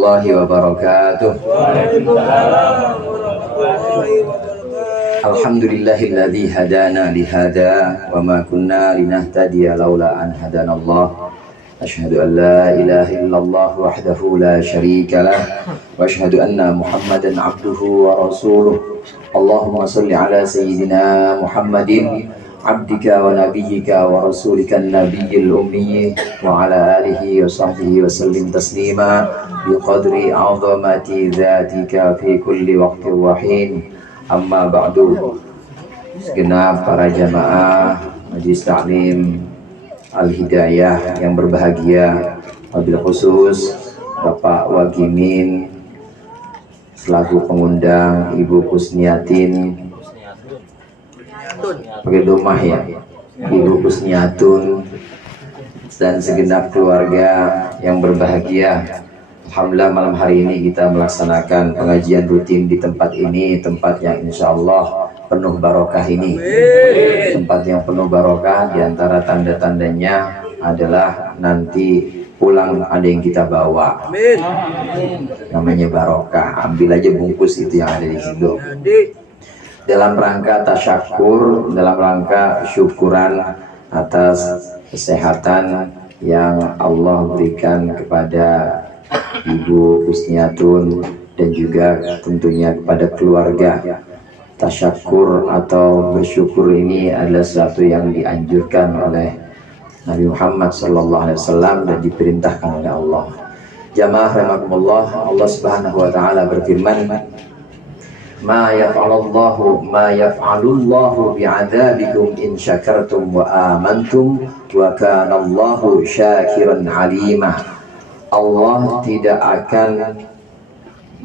warahmatullahi wabarakatuh. Alhamdulillahilladzi hadana lihada wa ma kunna linahtadiya laula an hadanallah. Asyhadu an la ilaha illallah wahdahu la syarika lah wa asyhadu anna Muhammadan abduhu wa rasuluh. Allahumma shalli ala sayyidina Muhammadin abdika wa nabiyyika wa rasulika an-nabiyyil ummi wa ala alihi wa sahbihi wa sallim taslima biqadri 'azamati dzatika fi kulli waqtin wa hin. Amma ba'du. Segenap para jamaah Majelis Taklim Al-Hidayah yang berbahagia, wabil khusus Bapak Wagimin selaku pengundang, Ibu Kusniatin pakai domah ya, Ibu Kusniatun dan segenap keluarga yang berbahagia. Alhamdulillah malam hari ini kita melaksanakan pengajian rutin di tempat ini, tempat yang insya Allah penuh barokah ini. Tempat yang penuh barokah, diantara tanda-tandanya adalah nanti pulang ada yang kita bawa. Namanya barokah, ambil aja bungkus itu yang ada di situ. Dalam rangka tasyakur, dalam rangka syukuran atas kesehatan yang Allah berikan kepada Ibu Kusniatun dan juga tentunya kepada keluarga. Tasyakur atau bersyukur ini adalah sesuatu yang dianjurkan oleh Nabi Muhammad SAW dan diperintahkan oleh Allah. Jamaah rahimakumullah, Allah Subhanahu wa taala berfirman, "Ma yaf'alullahu bi'adzabikum in syakartum wa amantum wa kana Allahu syakiran 'alima." Allah tidak akan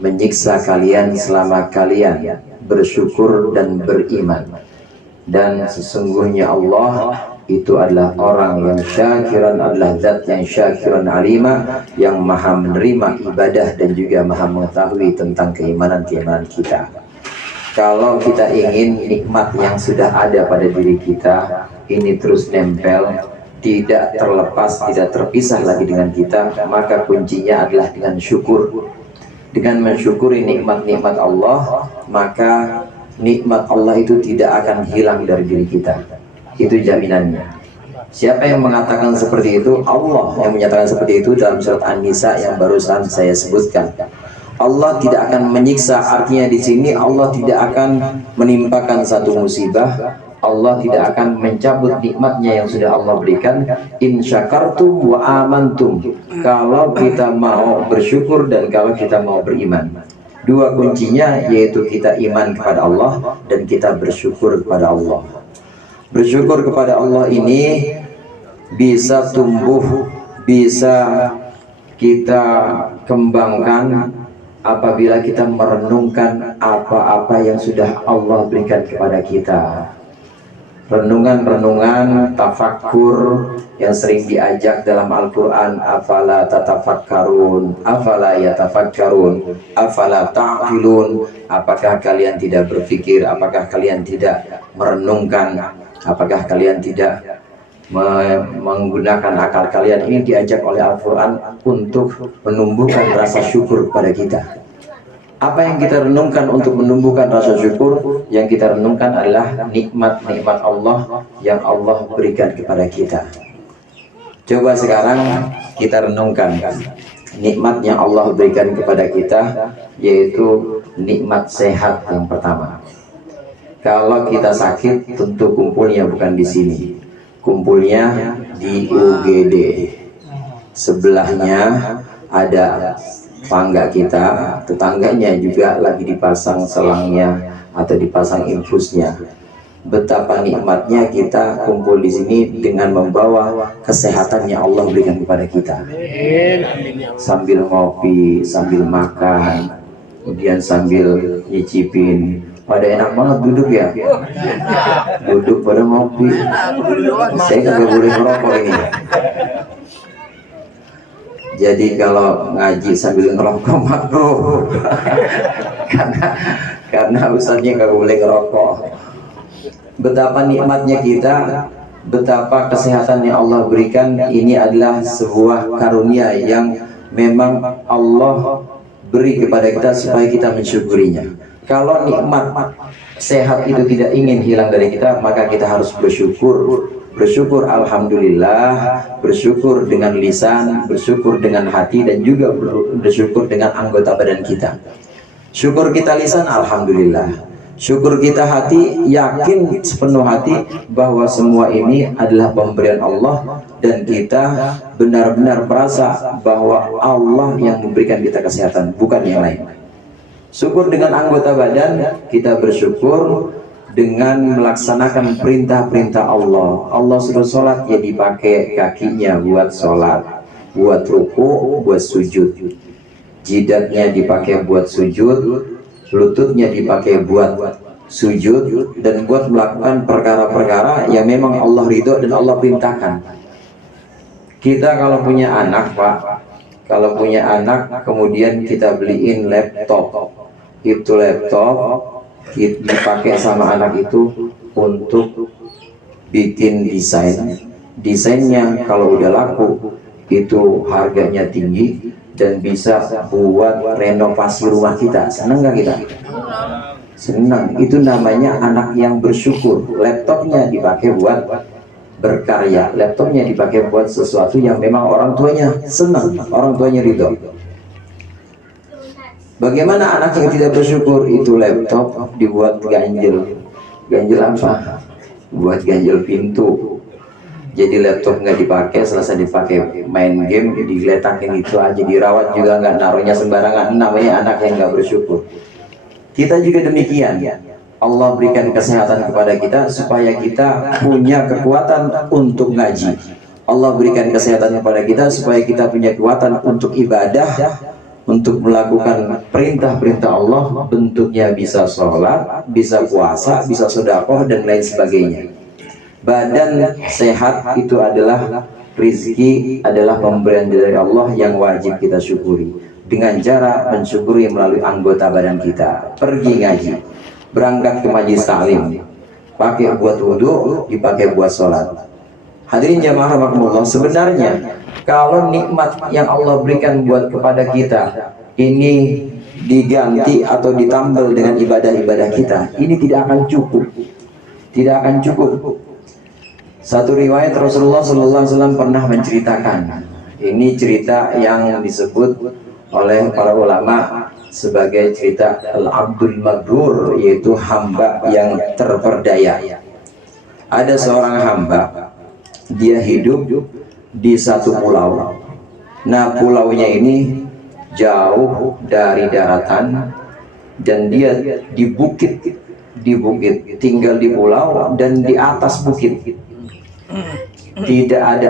menyiksa kalian selama kalian bersyukur dan beriman. Dan sesungguhnya Allah itu adalah orang yang syakiran, adalah zat yang syakiran alima, yang maha menerima ibadah dan juga maha mengetahui tentang keimanan-keimanan kita. Kalau kita ingin nikmat yang sudah ada pada diri kita ini terus nempel, tidak terlepas, tidak terpisah lagi dengan kita, maka kuncinya adalah dengan syukur. Dengan mensyukuri nikmat-nikmat Allah, maka nikmat Allah itu tidak akan hilang dari diri kita. Itu jaminannya. Siapa yang mengatakan seperti itu? Allah yang menyatakan seperti itu dalam surat An-Nisa yang barusan saya sebutkan. Allah tidak akan menyiksa, artinya di sini Allah tidak akan menimpakan satu musibah. Allah tidak akan mencabut nikmatnya yang sudah Allah berikan. In syakartum wa amantum, kalau kita mau bersyukur dan kalau kita mau beriman. Dua kuncinya yaitu kita iman kepada Allah dan kita bersyukur kepada Allah. Bersyukur kepada Allah ini bisa tumbuh, bisa kita kembangkan apabila kita merenungkan apa-apa yang sudah Allah berikan kepada kita. Renungan-renungan, tafakkur yang sering diajak dalam Al-Quran. Afala tatafakkarun, afala yatafakkarun, afala ta'qilun. Apakah kalian tidak berpikir? Apakah kalian tidak merenungkan? Apakah kalian tidak menggunakan akal kalian? Ini diajak oleh Al-Quran untuk menumbuhkan rasa syukur kepada kita. Apa yang kita renungkan untuk menumbuhkan rasa syukur? Yang kita renungkan adalah nikmat-nikmat Allah yang Allah berikan kepada kita. Coba sekarang kita renungkan nikmat yang Allah berikan kepada kita, yaitu nikmat sehat yang pertama. Kalau kita sakit, tentu kumpulnya bukan di sini, kumpulnya di UGD. Sebelahnya ada tetangga kita, tetangganya juga lagi dipasang selangnya atau dipasang infusnya. Betapa nikmatnya kita kumpul di sini dengan membawa kesehatan yang Allah berikan kepada kita. Sambil ngopi, sambil makan, kemudian sambil nyicipin. Pada enak banget duduk ya, duduk pada ngopi. Saya nggak boleh ngerokok ini. Jadi kalau ngaji sambil ngerokok makruh. karena ustadznya nggak boleh ngerokok. Betapa nikmatnya kita, betapa kesehatan yang Allah berikan. Ini adalah sebuah karunia yang memang Allah beri kepada kita supaya kita mensyukurinya. Kalau nikmat sehat itu tidak ingin hilang dari kita, maka kita harus bersyukur. Bersyukur alhamdulillah, bersyukur dengan lisan, bersyukur dengan hati, dan juga bersyukur dengan anggota badan kita. Syukur kita lisan alhamdulillah, syukur kita hati, yakin sepenuh hati bahwa semua ini adalah pemberian Allah, dan kita benar-benar merasa bahwa Allah yang memberikan kita kesehatan, bukan yang lain. Syukur dengan anggota badan, kita bersyukur dengan melaksanakan perintah-perintah Allah. Allah suruh sholat, ya dipakai kakinya buat sholat, buat ruku, buat sujud, jidatnya dipakai buat sujud, lututnya dipakai buat sujud, dan buat melakukan perkara-perkara yang memang Allah ridho dan Allah perintahkan. Kita kalau punya anak, Pak, kalau punya anak kemudian kita beliin laptop, itu laptop dipakai sama anak itu untuk bikin desainnya kalau udah laku itu harganya tinggi dan bisa buat renovasi rumah kita. Senang nggak kita? Senang. Itu namanya anak yang bersyukur. Laptopnya dipakai buat berkarya, laptopnya dipakai buat sesuatu yang memang orang tuanya senang, orang tuanya ridho. Bagaimana anak yang tidak bersyukur? Itu laptop dibuat ganjel. Ganjel apa? Buat ganjel pintu. Jadi laptop nggak dipakai, selesai dipakai main game, digeletakin itu aja, dirawat juga nggak, naruhnya sembarangan. Namanya anak yang nggak bersyukur. Kita juga demikian. Allah berikan kesehatan kepada kita supaya kita punya kekuatan untuk ngaji. Allah berikan kesehatan kepada kita supaya kita punya kekuatan untuk ibadah, untuk melakukan perintah-perintah Allah, bentuknya bisa sholat, bisa puasa, bisa sedekah, dan lain sebagainya. Badan sehat itu adalah rizki, adalah pemberian dari Allah yang wajib kita syukuri. Dengan cara mensyukuri melalui anggota badan kita. Pergi ngaji, berangkat ke majelis taklim, pakai buat wudhu, dipakai buat sholat. Hadirin jamaah rahimakumullah, sebenarnya kalau nikmat yang Allah berikan buat kepada kita ini diganti atau ditambal dengan ibadah-ibadah kita, ini tidak akan cukup. Tidak akan cukup. Satu riwayat Rasulullah SAW pernah menceritakan, ini cerita yang disebut oleh para ulama sebagai cerita Al-Abdul Maghdur, yaitu hamba yang terperdaya. Ada seorang hamba, dia hidup di satu pulau. Nah, pulaunya ini jauh dari daratan dan dia di bukit, tinggal di pulau dan di atas bukit. Tidak ada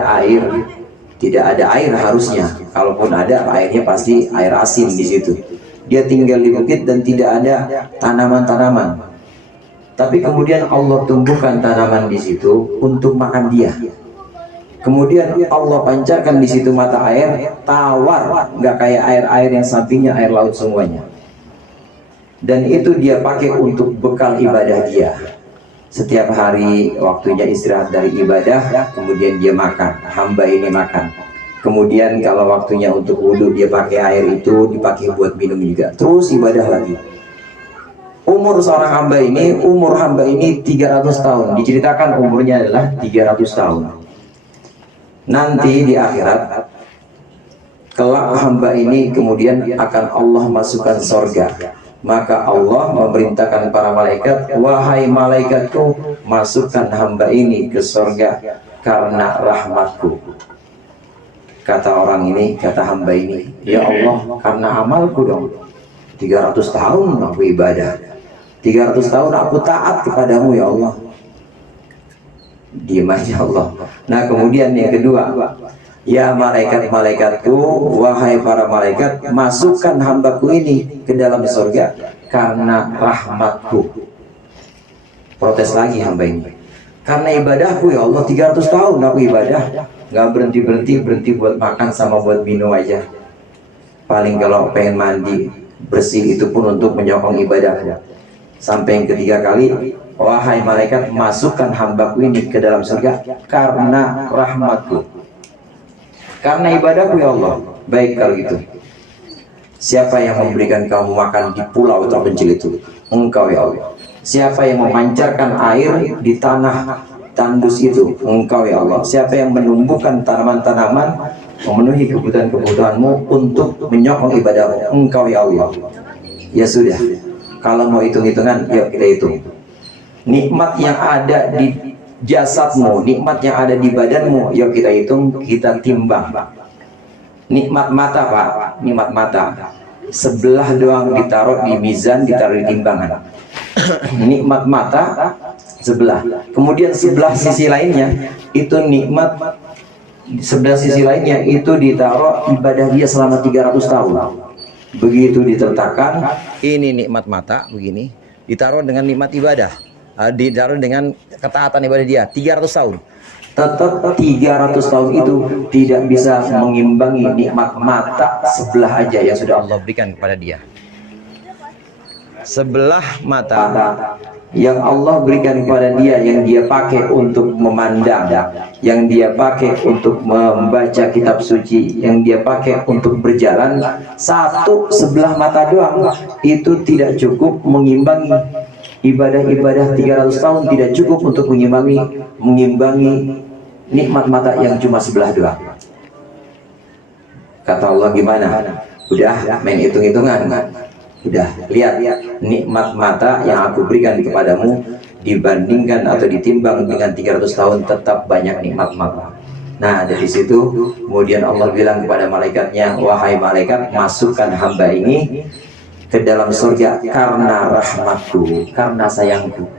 air harusnya. Kalaupun ada, airnya pasti air asin di situ. Dia tinggal di bukit dan tidak ada tanaman-tanaman. Tapi kemudian Allah tumbuhkan tanaman di situ untuk makan dia. Kemudian Allah pancarkan di situ mata air tawar, nggak kayak air-air yang sampingnya air laut semuanya. Dan itu dia pakai untuk bekal ibadah dia. Setiap hari waktunya istirahat dari ibadah, kemudian dia makan. Hamba ini makan. Kemudian kalau waktunya untuk wudhu, dia pakai air itu dipakai buat minum juga. Terus ibadah lagi. Umur seorang hamba ini 300 tahun. Diceritakan umurnya adalah 300 tahun. Nanti di akhirat, kelak hamba ini kemudian akan Allah masukkan sorga. Maka Allah memerintahkan para malaikat, wahai malaikatku, masukkan hamba ini ke sorga karena rahmatku. Kata orang ini, kata hamba ini, ya Allah, karena amalku dong. 300 tahun aku ibadah, 300 tahun aku taat kepadamu ya Allah. Diam aja Allah. Nah, kemudian yang kedua, ya malaikat-malaikatku, wahai para malaikat, masukkan hambaku ini ke dalam surga karena rahmatku. Protes lagi hamba ini, karena ibadahku ya Allah, 300 tahun aku ibadah, nggak berhenti buat makan sama buat minum aja. Paling kalau pengen mandi bersih itu pun untuk menyokong ibadahnya. Sampai yang ketiga kali, wahai malaikat, masukkan hambaku ini ke dalam surga karena rahmatku, karena ibadahku ya Allah. Baik kalau gitu. Siapa yang memberikan kamu makan di pulau terpencil itu? Engkau ya Allah. Siapa yang memancarkan air di tanah tandus itu? Engkau ya Allah. Siapa yang menumbuhkan tanaman-tanaman, memenuhi kebutuhan-kebutuhanmu untuk menyokong ibadahmu? Engkau ya Allah. Ya sudah, kalau mau hitung-hitungan, yuk kita hitung. Nikmat yang ada di jasadmu, nikmat yang ada di badanmu, yuk kita hitung, kita timbang. Nikmat mata Pak, nikmat mata sebelah doang ditaruh di mizan, ditaruh di timbangan. Nikmat mata sebelah. Kemudian sebelah sisi lainnya itu nikmat, sebelah sisi lainnya itu ditaruh ibadah dia selama 300 tahun. Begitu diletakkan, ini nikmat mata begini, ditaruh dengan nikmat ibadah, ditaruh dengan ketaatan ibadah dia 300 tahun. Tetap 300 tahun itu tidak bisa mengimbangi nikmat mata sebelah aja yang sudah Allah berikan kepada dia. Sebelah mata yang Allah berikan kepada dia, yang dia pakai untuk memandang, yang dia pakai untuk membaca kitab suci, yang dia pakai untuk berjalan, satu sebelah mata doang itu tidak cukup mengimbangi ibadah-ibadah 300 tahun, tidak cukup untuk mengimbangi nikmat mata yang cuma sebelah doang. Kata Allah gimana? Udah main hitung-hitungan, udah lihat nikmat mata yang aku berikan kepadamu dibandingkan atau ditimbang dengan 300 tahun, tetap banyak nikmat mata. Nah dari situ kemudian Allah bilang kepada malaikatnya, wahai malaikat, masukkan hamba ini ke dalam surga karena rahmatku, karena sayangku.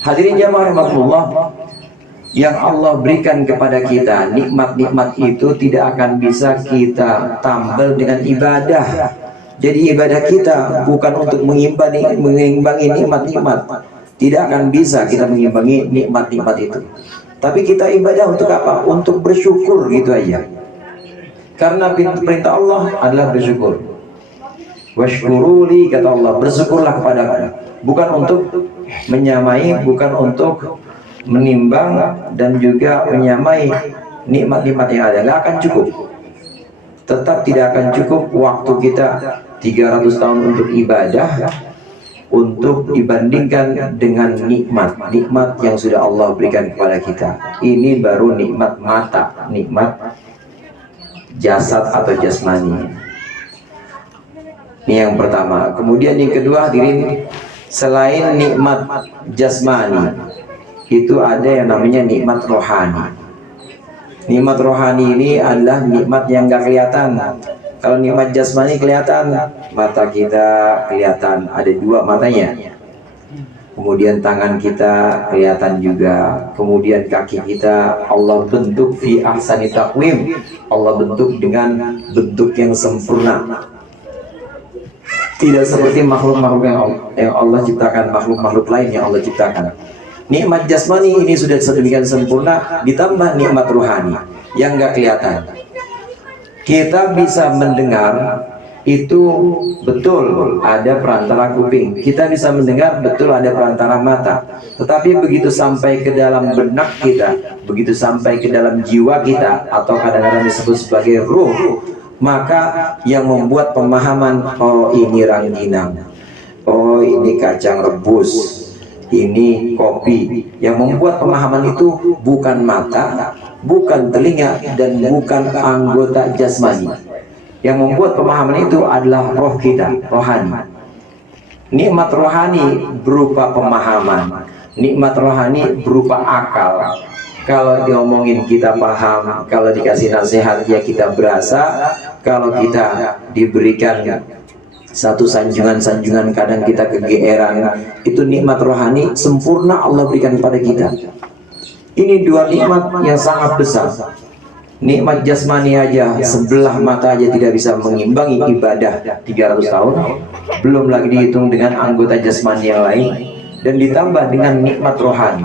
Hadirin jamaah rahimakumullah, yang Allah berikan kepada kita, nikmat-nikmat itu tidak akan bisa kita tambal dengan ibadah. Jadi ibadah kita bukan untuk mengimbangi nikmat-nikmat, tidak akan bisa kita mengimbangi nikmat-nikmat itu. Tapi kita ibadah untuk apa? Untuk bersyukur, gitu aja. Karena perintah Allah adalah bersyukur. Washkuruli, kata Allah, bersyukurlah kepadaku. Bukan untuk menyamai, bukan untuk menimbang dan juga menyamai nikmat-nikmat yang ada. Nggak akan cukup. Tetap tidak akan cukup waktu kita 300 tahun untuk ibadah, untuk dibandingkan dengan nikmat yang sudah Allah berikan kepada kita. Ini baru nikmat mata, nikmat jasad atau jasmani. Ini yang pertama. Kemudian yang kedua, hadirin, selain nikmat jasmani, itu ada yang namanya nikmat rohani. Nikmat rohani ini adalah nikmat yang gak kelihatan. Kalau nikmat jasmani kelihatan, mata kita kelihatan, ada dua matanya. Kemudian tangan kita kelihatan juga. Kemudian kaki kita Allah bentuk fi ahsani taqwim, Allah bentuk dengan bentuk yang sempurna. Tidak seperti makhluk-makhluk yang Allah ciptakan, makhluk-makhluk lain yang Allah ciptakan. Nikmat jasmani ini sudah sedemikian sempurna, ditambah nikmat rohani yang gak kelihatan. Kita bisa mendengar, itu betul ada perantara kuping. Kita bisa mendengar, betul ada perantara mata. Tetapi begitu sampai ke dalam benak kita, begitu sampai ke dalam jiwa kita, atau kadang-kadang disebut sebagai ruh, maka yang membuat pemahaman, oh ini rangginang, oh ini kacang rebus, ini kopi, yang membuat pemahaman itu bukan mata, bukan telinga, dan bukan anggota jasmani. Yang membuat pemahaman itu adalah roh kita, rohani. Nikmat rohani berupa pemahaman, nikmat rohani berupa akal. Kalau diomongin kita paham, kalau dikasih nasihat ya kita berasa, kalau kita diberikan satu sanjungan-sanjungan kadang kita kegeeran, itu nikmat rohani sempurna Allah berikan kepada kita. Ini dua nikmat yang sangat besar. Nikmat jasmani aja sebelah mata aja tidak bisa mengimbangi ibadah 300 tahun, belum lagi dihitung dengan anggota jasmani yang lain, dan ditambah dengan nikmat rohani,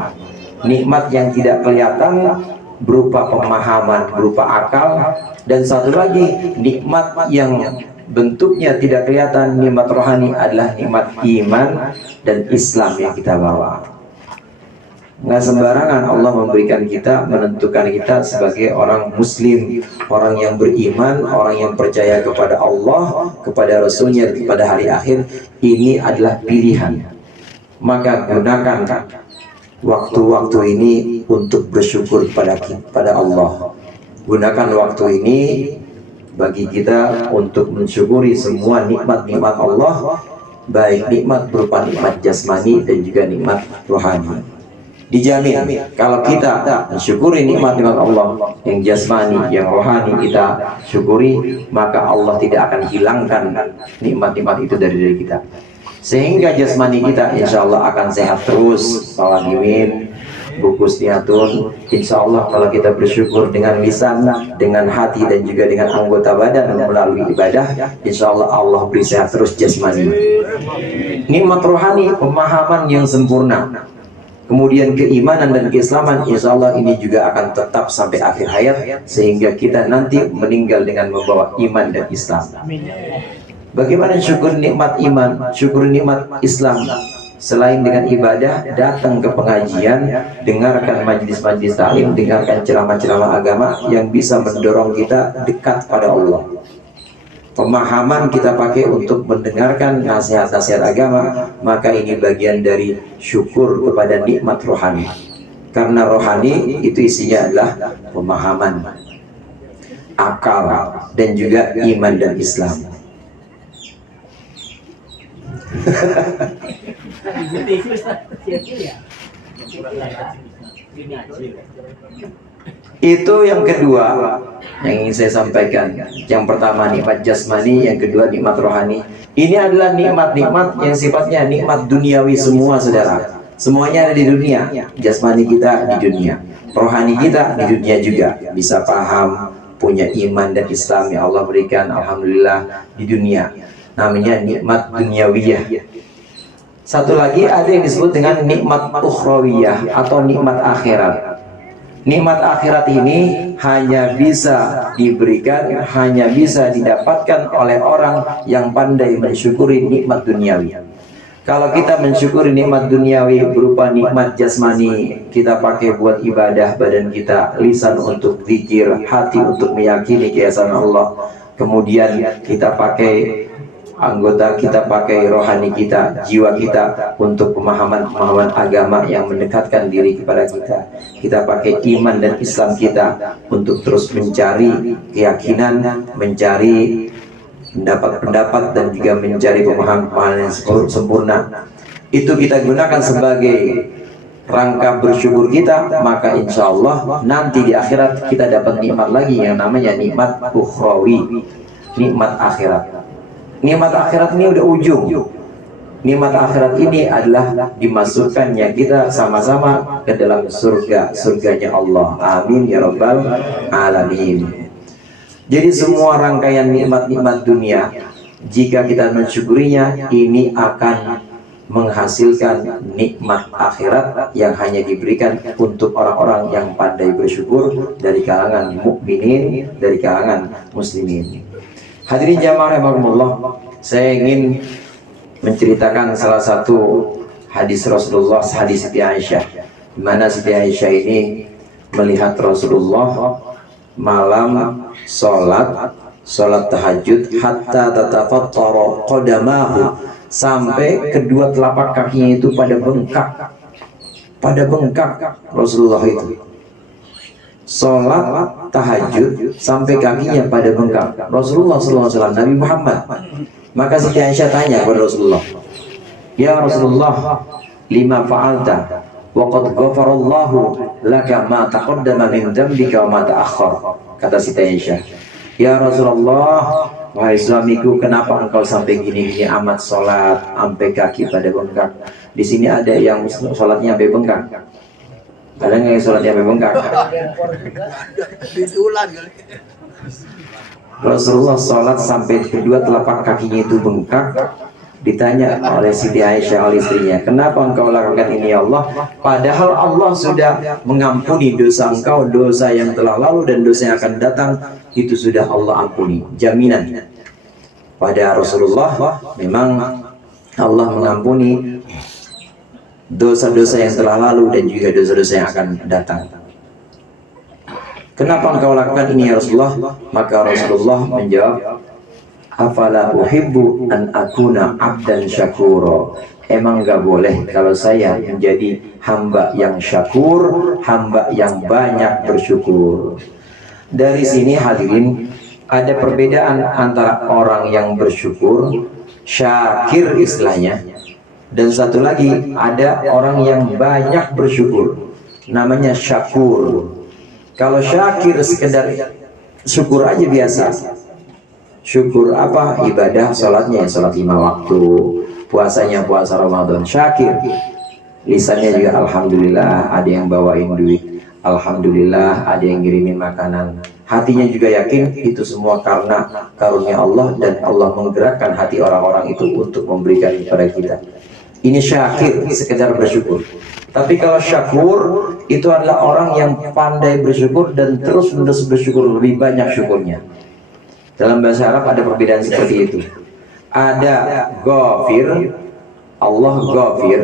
nikmat yang tidak kelihatan berupa pemahaman, berupa akal, dan satu lagi nikmat yang bentuknya tidak kelihatan, nikmat rohani adalah nikmat iman dan Islam yang kita bawa. Nggak sembarangan Allah memberikan kita, menentukan kita sebagai orang muslim, orang yang beriman, orang yang percaya kepada Allah, kepada Rasulnya, kepada hari akhir. Ini adalah pilihan. Maka gunakan waktu-waktu ini untuk bersyukur kepada Allah. Gunakan waktu ini bagi kita untuk mensyukuri semua nikmat-nikmat Allah, baik nikmat berupa nikmat jasmani dan juga nikmat rohani. Dijamin kalau kita mensyukuri nikmat-nikmat Allah yang jasmani, yang rohani kita syukuri, maka Allah tidak akan hilangkan nikmat-nikmat itu dari diri kita. Sehingga jasmani kita insya Allah akan sehat terus, salamin, bukus niatun. Insya Allah kalau kita bersyukur dengan lisan, dengan hati dan juga dengan anggota badan melalui ibadah, insya Allah Allah beri sehat terus jasmani. Nikmat rohani, pemahaman yang sempurna, kemudian keimanan dan keislaman, insya Allah ini juga akan tetap sampai akhir hayat, sehingga kita nanti meninggal dengan membawa iman dan Islam. Bagaimana syukur nikmat iman, syukur nikmat Islam? Selain dengan ibadah, datang ke pengajian, dengarkan majelis-majelis taklim, dengarkan ceramah-ceramah agama yang bisa mendorong kita dekat pada Allah. Pemahaman kita pakai untuk mendengarkan nasihat-nasihat agama, maka ini bagian dari syukur kepada nikmat rohani. Karena rohani itu isinya adalah pemahaman, akal, dan juga iman dan Islam. Itu yang kedua yang ingin saya sampaikan. Yang pertama nikmat jasmani, yang kedua nikmat rohani. Ini adalah nikmat-nikmat yang sifatnya nikmat duniawi semua, saudara. Semuanya ada di dunia. Jasmani kita di dunia, rohani kita di dunia juga. Bisa paham, punya iman dan Islam yang Allah berikan, alhamdulillah, di dunia. Namanya nikmat duniawiyah. Satu lagi ada yang disebut dengan nikmat ukhrawiyah atau nikmat akhirat. Nikmat akhirat ini hanya bisa diberikan, hanya bisa didapatkan oleh orang yang pandai mensyukuri nikmat duniawi. Kalau kita mensyukuri nikmat duniawi berupa nikmat jasmani, kita pakai buat ibadah badan kita, lisan untuk zikir, hati untuk meyakini keesaan Allah. Kemudian kita pakai anggota kita, pakai rohani kita, jiwa kita untuk pemahaman-pemahaman agama yang mendekatkan diri kepada kita. Kita pakai iman dan Islam kita untuk terus mencari keyakinan, mencari pendapat-pendapat dan juga mencari pemahaman-pemahaman yang sempurna. Itu kita gunakan sebagai rangka bersyukur kita, maka insya Allah nanti di akhirat kita dapat nikmat lagi yang namanya nikmat ukhrawi, nikmat akhirat. Nikmat akhirat ini udah ujung. Nikmat akhirat ini adalah dimasukkannya kita sama-sama ke dalam surganya Allah. Amin ya rabbal alamin. Jadi semua rangkaian nikmat-nikmat dunia, jika kita mensyukurinya, ini akan menghasilkan nikmat akhirat yang hanya diberikan untuk orang-orang yang pandai bersyukur dari kalangan mukminin, dari kalangan muslimin. Hadirin jamaah rahimakumullah, saya ingin menceritakan salah satu hadis Rasulullah, hadis Siti Aisyah, di mana Siti Aisyah ini melihat Rasulullah malam sholat tahajud hatta tatafattara qadamahu, sampai kedua telapak kakinya itu pada bengkak Rasulullah itu. Sholat tahajud sampai kakinya pada bengkak Rasulullah SAW, Nabi Muhammad. Maka Siti Aisyah tanya kepada Rasulullah, ya Rasulullah, lima fa'alta wa qad ghafarallahu laka ma taqaddama min dzambika wa ma ta'akhkhar. Kata Siti Aisyah, ya Rasulullah, wahai suamiku, kenapa engkau sampai gini-gini amat sholat sampai kaki pada bengkak? Di sini ada yang sholatnya sampai bengkak, ada nggak yang sholatnya sampai bengkak? Rasulullah sholat sampai kedua telapak kakinya itu bengkak. Ditanya oleh Siti Aisyah, oleh istrinya, kenapa engkau lakukan ini ya Allah? Padahal Allah sudah mengampuni dosa engkau, dosa yang telah lalu dan dosa yang akan datang itu sudah Allah ampuni, jaminan. Pada Rasulullah memang Allah mengampuni dosa-dosa yang telah lalu dan juga dosa-dosa yang akan datang. Kenapa engkau lakukan ini ya Rasulullah? Maka Rasulullah menjawab, afala uhibbu an akuna abdan syakura. Emang gak boleh kalau saya menjadi hamba yang syakur, hamba yang banyak bersyukur. Dari sini hadirin, ada perbedaan antara orang yang bersyukur, syakir istilahnya, dan satu lagi ada orang yang banyak bersyukur, namanya syakur. Kalau syakir sekedar syukur aja biasa. Syukur apa? Ibadah, sholatnya ya sholat 5 waktu, puasanya puasa Ramadan. Syakir, lisannya juga alhamdulillah, ada yang bawain duit, alhamdulillah ada yang ngirimin makanan. Hatinya juga yakin itu semua karena karunia Allah, dan Allah menggerakkan hati orang-orang itu untuk memberikan kepada kita. Ini syakir, sekedar bersyukur. Tapi kalau syakur, itu adalah orang yang pandai bersyukur dan terus-menerus bersyukur, lebih banyak syukurnya. Dalam bahasa Arab ada perbedaan seperti itu. Ada ghafir, Allah ghafir,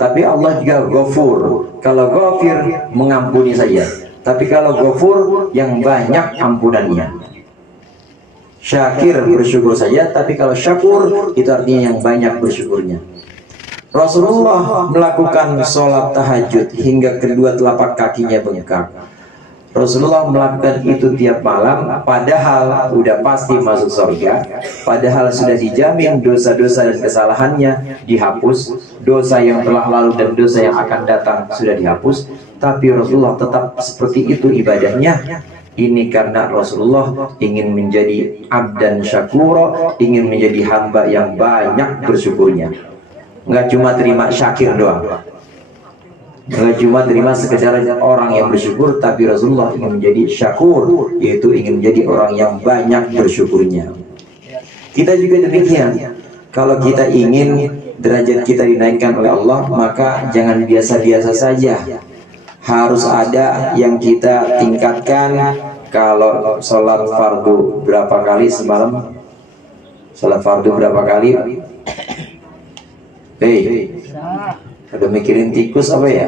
tapi Allah juga ghafur. Kalau ghafir mengampuni saja, tapi kalau ghafur yang banyak ampunannya. Syakir bersyukur saja, tapi kalau syakur itu artinya yang banyak bersyukurnya. Rasulullah melakukan sholat tahajud hingga kedua telapak kakinya bengkak. Rasulullah melakukan itu tiap malam, padahal udah pasti masuk surga, padahal sudah dijamin dosa-dosa dan kesalahannya dihapus, dosa yang telah lalu dan dosa yang akan datang sudah dihapus. Tapi Rasulullah tetap seperti itu ibadahnya. Ini karena Rasulullah ingin menjadi abdan syakura, ingin menjadi hamba yang banyak bersyukurnya. Nggak cuma terima syakir doang, nggak cuma terima sekedar orang yang bersyukur, tapi Rasulullah ingin menjadi syakur, yaitu ingin menjadi orang yang banyak bersyukurnya. Kita juga demikian. Kalau kita ingin derajat kita dinaikkan oleh Allah, maka jangan biasa-biasa saja, harus ada yang kita tingkatkan. Kalau sholat fardu berapa kali semalam? Sholat fardu berapa kali? Hei, udah mikirin tikus apa ya?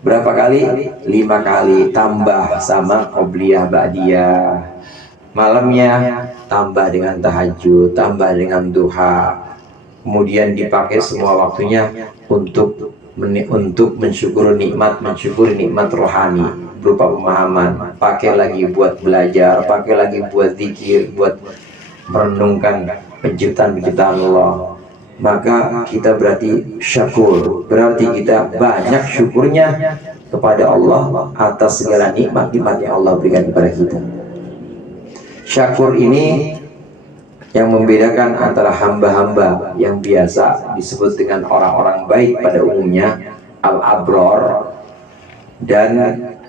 Berapa kali? 5 kali, tambah sama qobliyah ba'diyah. Malamnya tambah dengan tahajud, tambah dengan duha. Kemudian dipakai semua waktunya untuk mensyukuri nikmat rohani berupa pemahaman. Pakai lagi buat belajar, pakai lagi buat zikir, buat merenungkan penciptaan-penciptaan Allah. Maka kita berarti syakur, berarti kita banyak syukurnya kepada Allah atas segala nikmat-nikmat yang Allah berikan kepada kita. Syakur ini yang membedakan antara hamba-hamba yang biasa disebut dengan orang-orang baik pada umumnya, al-abror, dan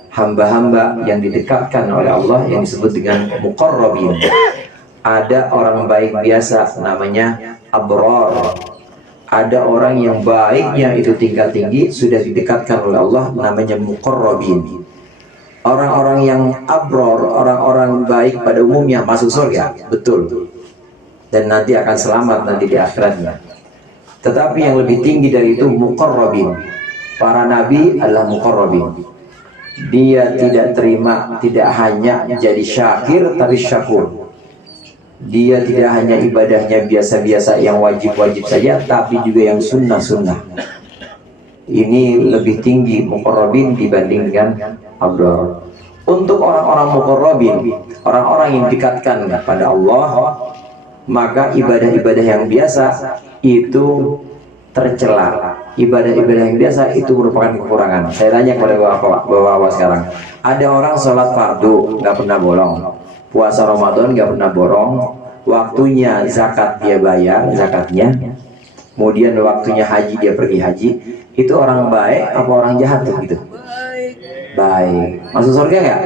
hamba-hamba yang didekatkan oleh Allah yang disebut dengan muqarrabin. Ada orang baik biasa namanya abror, ada orang yang baiknya itu tingkat tinggi, sudah didekatkan oleh Allah, namanya muqarrabin. Orang-orang yang abror, orang-orang baik pada umumnya masuk surga, betul, dan nanti akan selamat nanti di akhiratnya. Tetapi yang lebih tinggi dari itu muqarrabin. Para nabi adalah muqarrabin. Dia tidak terima, tidak hanya jadi syakir, tapi syakur. Dia tidak hanya ibadahnya biasa-biasa yang wajib-wajib saja, tapi juga yang sunnah-sunnah. Ini lebih tinggi muqarrabin dibanding dengan abrar. Untuk orang-orang muqarrabin, orang-orang yang dikatkan pada Allah, maka ibadah-ibadah yang biasa itu tercela. Ibadah-ibadah yang biasa itu merupakan kekurangan. Saya tanya kepada bapak-bapak sekarang, ada orang sholat fardu nggak pernah bolong, puasa Ramadan nggak pernah borong, waktunya zakat dia bayar zakatnya, kemudian waktunya haji dia pergi haji. Itu orang baik apa orang jahat tuh gitu? Baik. Masuk surga nggak?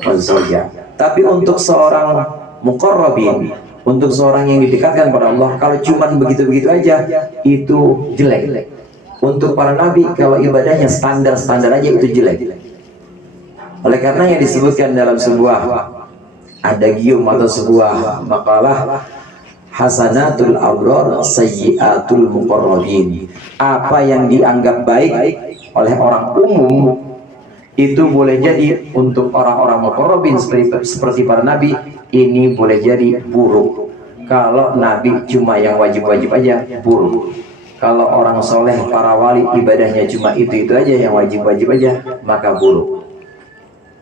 Masuk surga. Tapi untuk seorang muqarrabin, untuk seorang yang didekatkan pada Allah, kalau cuman begitu-begitu aja itu jelek. Untuk para nabi, kalau ibadahnya standar-standar aja itu jelek. Oleh karena yang disebutkan dalam sebuah adagium atau sebuah makalah, hasanatul abrar sayyiatul muqarrabin. Apa yang dianggap baik oleh orang umum itu boleh jadi untuk orang-orang muqarrabin seperti para nabi, ini boleh jadi buruk. Kalau nabi cuma yang wajib-wajib aja, buruk. Kalau orang soleh, para wali ibadahnya cuma itu aja, yang wajib-wajib aja, maka buruk.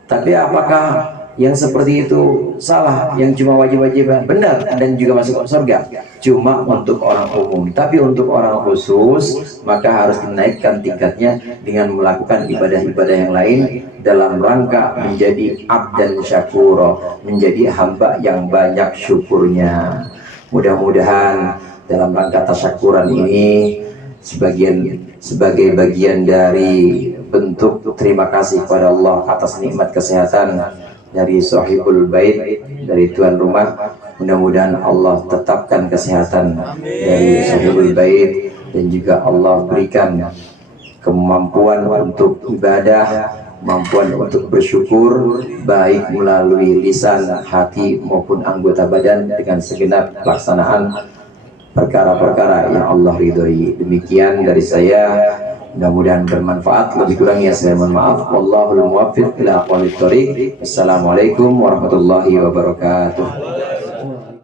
Tapi apakah yang seperti itu salah? Yang cuma wajib-wajib benar dan juga masuk surga, cuma untuk orang umum. Tapi untuk orang khusus, maka harus dinaikkan tingkatnya dengan melakukan ibadah-ibadah yang lain dalam rangka menjadi abdan syakuro, menjadi hamba yang banyak syukurnya. Mudah-mudahan dalam rangka tasyakuran ini sebagai bagian dari bentuk terima kasih kepada Allah atas nikmat kesehatan dari sahibul bait, dari tuan rumah. Mudah-mudahan Allah tetapkan kesehatan dari sahibul bait, dan juga Allah berikan kemampuan untuk ibadah, kemampuan untuk bersyukur, baik melalui lisan, hati maupun anggota badan, dengan segenap pelaksanaan perkara-perkara yang Allah ridhoi. Demikian dari saya, mudah-mudahan bermanfaat. Lebih kurangnya saya mohon maaf. Wallahul muwaffiq ila aqwamit thoriq. Assalamualaikum warahmatullahi wabarakatuh.